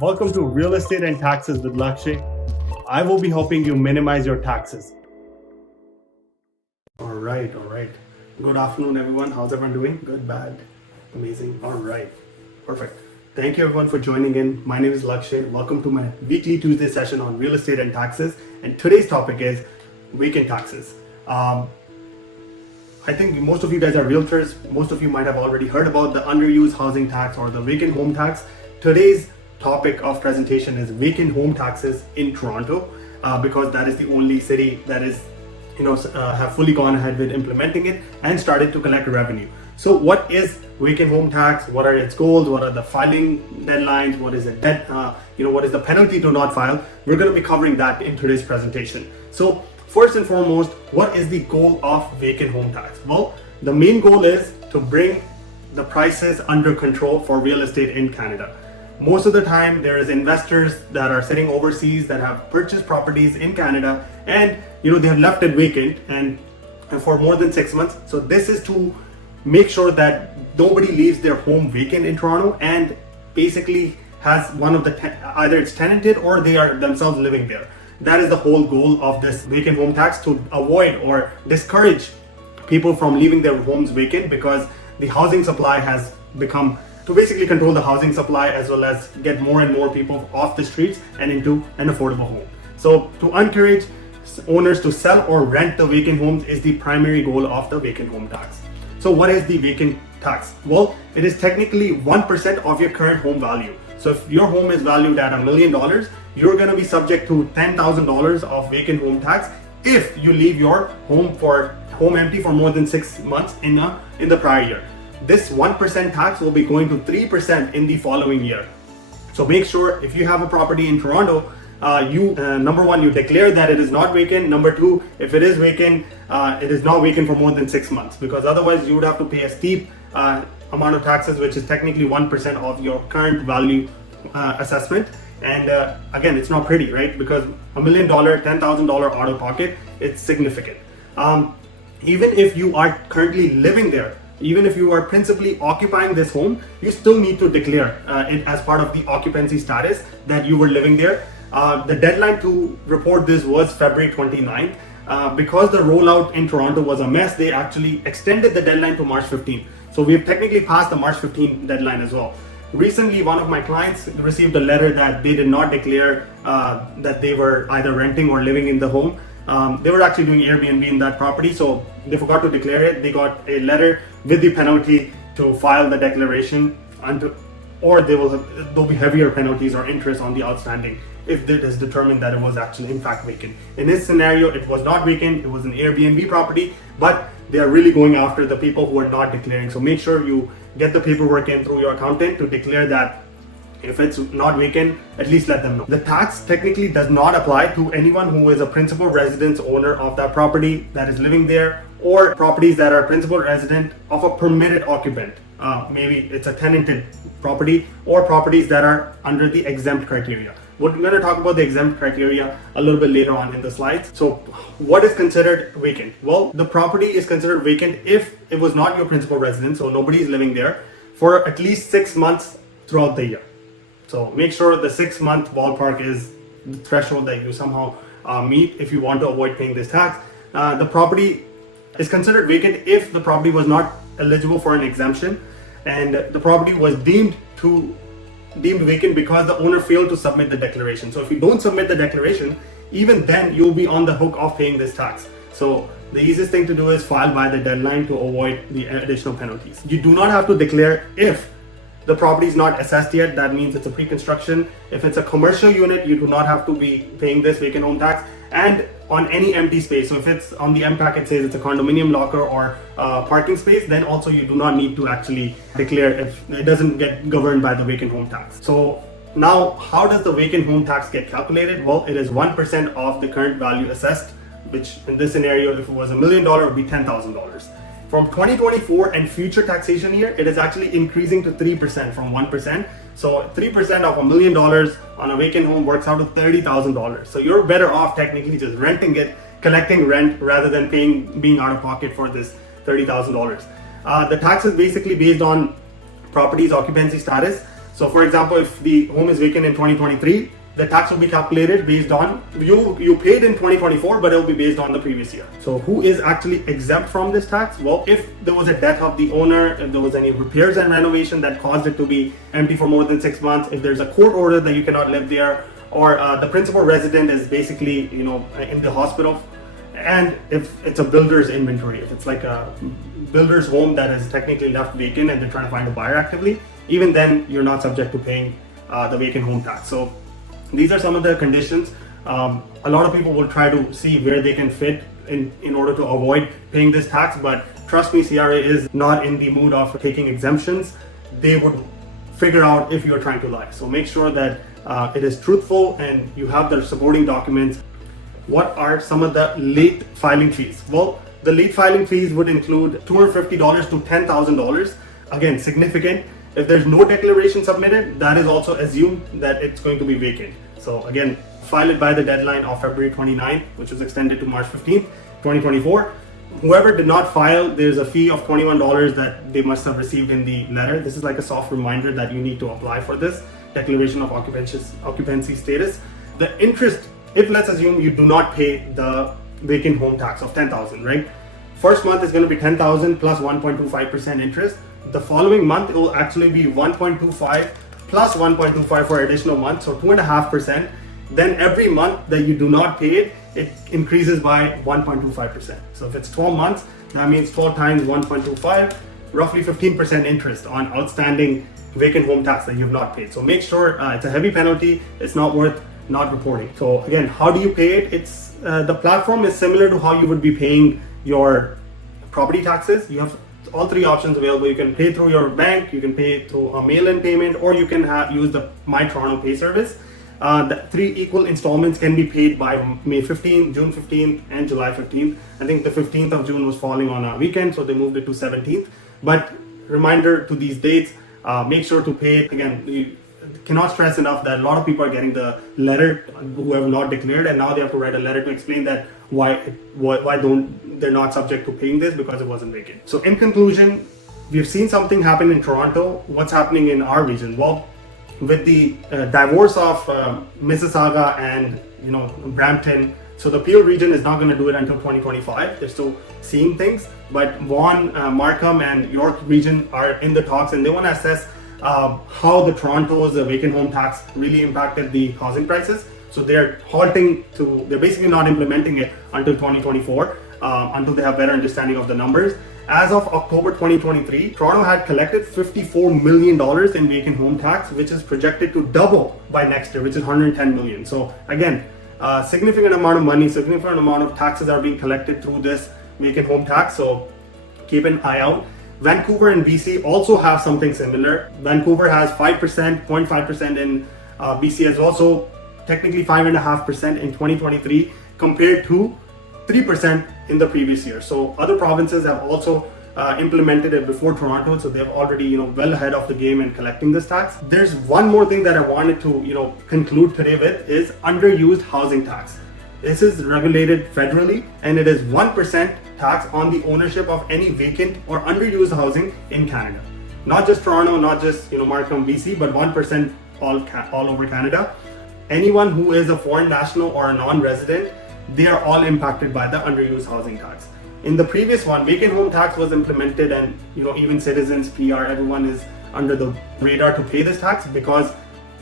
Welcome to Real Estate and Taxes with Lakshay. I will be helping you minimize your taxes. All right. Good afternoon, everyone. How's everyone doing? Good, bad, amazing. All right, perfect. Thank you, everyone, for joining in. My name is Lakshay. Welcome to my weekly Tuesday session on real estate and taxes. And today's topic is vacant taxes. I think most of you guys are realtors. Most of you might have already heard about the underused housing tax or the vacant home tax. Today's topic of presentation is vacant home taxes in Toronto, because that is the only city that is, have fully gone ahead with implementing it and started to collect revenue. So what is vacant home tax? What are its goals? What are the filing deadlines? What is the what is the penalty to not file? We're going to be covering that in today's presentation. So first and foremost, what is the goal of vacant home tax? Well, the main goal is to bring the prices under control for real estate in Canada. Most of the time, there is investors that are sitting overseas that have purchased properties in Canada, and they have left it vacant and for more than 6 months. So this is to make sure that nobody leaves their home vacant in Toronto and basically has one of the either it's tenanted or they are themselves living there. That is the whole goal of this vacant home tax, to avoid or discourage people from leaving their homes vacant, because the housing supply has become to basically control the housing supply as well as get more and more people off the streets and into an affordable home. So to encourage owners to sell or rent the vacant homes is the primary goal of the vacant home tax. So what is the vacant tax? Well, it is technically 1% of your current home value. So if your home is valued at $1 million, you're going to be subject to $10,000 of vacant home tax if you leave your home empty for more than 6 months in the prior year. This 1% tax will be going to 3% in the following year. So make sure if you have a property in Toronto, number one, you declare that it is not vacant. Number two, if it is vacant, it is not vacant for more than 6 months, because otherwise you would have to pay a steep amount of taxes, which is technically 1% of your current value assessment. And again, it's not pretty, right? Because $1 million, $10,000 out of pocket, it's significant. Even if you are currently living there, even if you are principally occupying this home, you still need to declare it as part of the occupancy status that you were living there. The deadline to report this was February 29th. Because the rollout in Toronto was a mess, they actually extended the deadline to March 15th. So we've technically passed the March 15th deadline as well. Recently, one of my clients received a letter that they did not declare that they were either renting or living in the home. They were actually doing Airbnb in that property, so they forgot to declare it. They got a letter with the penalty to file the declaration, or there'll be heavier penalties or interest on the outstanding if it is determined that it was actually in fact vacant. In this scenario, it was not vacant, it was an Airbnb property, but they are really going after the people who are not declaring. So make sure you get the paperwork in through your accountant to declare that. If it's not vacant, at least let them know. The tax technically does not apply to anyone who is a principal residence owner of that property that is living there, or properties that are principal resident of a permitted occupant. Maybe it's a tenanted property, or properties that are under the exempt criteria. We're going to talk about the exempt criteria a little bit later on in the slides. So what is considered vacant? Well, the property is considered vacant if it was not your principal residence, so nobody is living there, for at least 6 months throughout the year. So make sure the 6 month ballpark is the threshold that you somehow meet if you want to avoid paying this tax. The property is considered vacant if the property was not eligible for an exemption, and the property was deemed vacant because the owner failed to submit the declaration. So if you don't submit the declaration, even then you'll be on the hook of paying this tax. So the easiest thing to do is file by the deadline to avoid the additional penalties. You do not have to declare if the property is not assessed yet. That means it's a pre-construction. If it's a commercial unit, you do not have to be paying this vacant home tax. And on any empty space, so if it's on the MPAC, it says it's a condominium locker or parking space, then also you do not need to actually declare if it doesn't get governed by the vacant home tax. So now, how does the vacant home tax get calculated? Well, it is 1% of the current value assessed, which in this scenario, if it was $1 million, it would be $10,000. From 2024 and future taxation year, it is actually increasing to 3% from 1%. So 3% of $1 million on a vacant home works out to $30,000. So you're better off technically just renting it, collecting rent, rather than being out of pocket for this $30,000. The tax is basically based on property's occupancy status. So for example, if the home is vacant in 2023, the tax will be calculated based on you paid in 2024, but it will be based on the previous year. So who is actually exempt from this tax? Well, if there was a death of the owner, if there was any repairs and renovation that caused it to be empty for more than 6 months, if there's a court order that you cannot live there, or the principal resident is basically in the hospital, and if it's a builder's inventory, if it's like a builder's home that is technically left vacant and they're trying to find a buyer actively, even then you're not subject to paying the vacant home tax. So these are some of the conditions. A lot of people will try to see where they can fit in order to avoid paying this tax, but trust me, CRA is not in the mood of taking exemptions. They would figure out if you're trying to lie. So make sure that it is truthful and you have the supporting documents. What are some of the late filing fees? Well, the late filing fees would include $250 to $10,000. Again, significant. If there's no declaration submitted, that is also assumed that it's going to be vacant. So again, file it by the deadline of February 29, which was extended to March 15th, 2024. Whoever did not file, there's a fee of $21 that they must have received in the letter. This is like a soft reminder that you need to apply for this declaration of occupancy status. The interest, if let's assume you do not pay the vacant home tax of $10,000, right? First month is going to be $10,000 plus 1.25% interest. The following month, it will actually be 1.25 plus 1.25 for additional month, so 2.5%. Then every month that you do not pay it, it increases by 1.25%. So if it's 12 months, that means 12 times 1.25, roughly 15% interest on outstanding vacant home tax that you've not paid. So make sure it's a heavy penalty. It's not worth not reporting. So again, how do you pay it? It's the platform is similar to how you would be paying your property taxes. You have all three options available. You can pay through your bank, you can pay through a mail-in payment, or you can use the My Toronto Pay service. The 3 equal installments can be paid by May 15th, June 15th, and July 15th. I think the 15th of June was falling on a weekend, so they moved it to 17th. But reminder to these dates, make sure to pay it. Again, you cannot stress enough that a lot of people are getting the letter who have not declared, and now they have to write a letter to explain that why they're not subject to paying this because it wasn't vacant. So in conclusion, we've seen something happen in Toronto. What's happening in our region? Well, with the divorce of Mississauga and Brampton, so the Peel region is not going to do it until 2025. They're still seeing things, but Vaughan, Markham, and York region are in the talks, and they want to assess how the Toronto's vacant home tax really impacted the housing prices. So they're they're basically not implementing it until 2024, until they have better understanding of the numbers. As of October 2023, Toronto had collected $54 million in vacant home tax, which is projected to double by next year, which is $110 million. So again, significant amount of money, significant amount of taxes are being collected through this vacant home tax. So keep an eye out. Vancouver and BC also have something similar. Vancouver has 5%, 0.5% in BC has also technically 5.5% in 2023 compared to 3% in the previous year. So other provinces have also implemented it before Toronto, so they've already well ahead of the game in collecting this tax. There's one more thing that I wanted to conclude today with is underused housing tax. This is regulated federally, and it is 1% tax on the ownership of any vacant or underused housing in Canada. Not just Toronto, not just Markham, BC, but 1% all over Canada. Anyone who is a foreign national or a non-resident, they are all impacted by the underused housing tax. In the previous one, vacant home tax was implemented, and even citizens, PR, everyone is under the radar to pay this tax because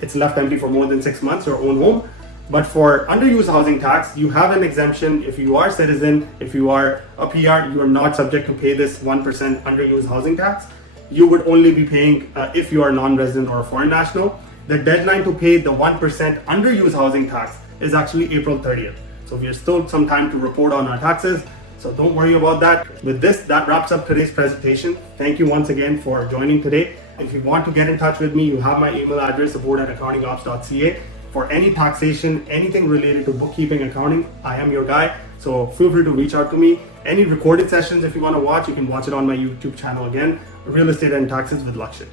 it's left empty for more than 6 months, your own home. But for underused housing tax, you have an exemption. If you are a citizen, if you are a PR, you are not subject to pay this 1% underused housing tax. You would only be paying if you are non-resident or a foreign national. The deadline to pay the 1% underused housing tax is actually April 30th. So we have still some time to report on our taxes. So don't worry about that. With this, that wraps up today's presentation. Thank you once again for joining today. If you want to get in touch with me, you have my email address, support@accountingops.ca. For any taxation, anything related to bookkeeping, accounting, I am your guy. So feel free to reach out to me. Any recorded sessions, if you want to watch, you can watch it on my YouTube channel again, Real Estate and Taxes with Lakshay.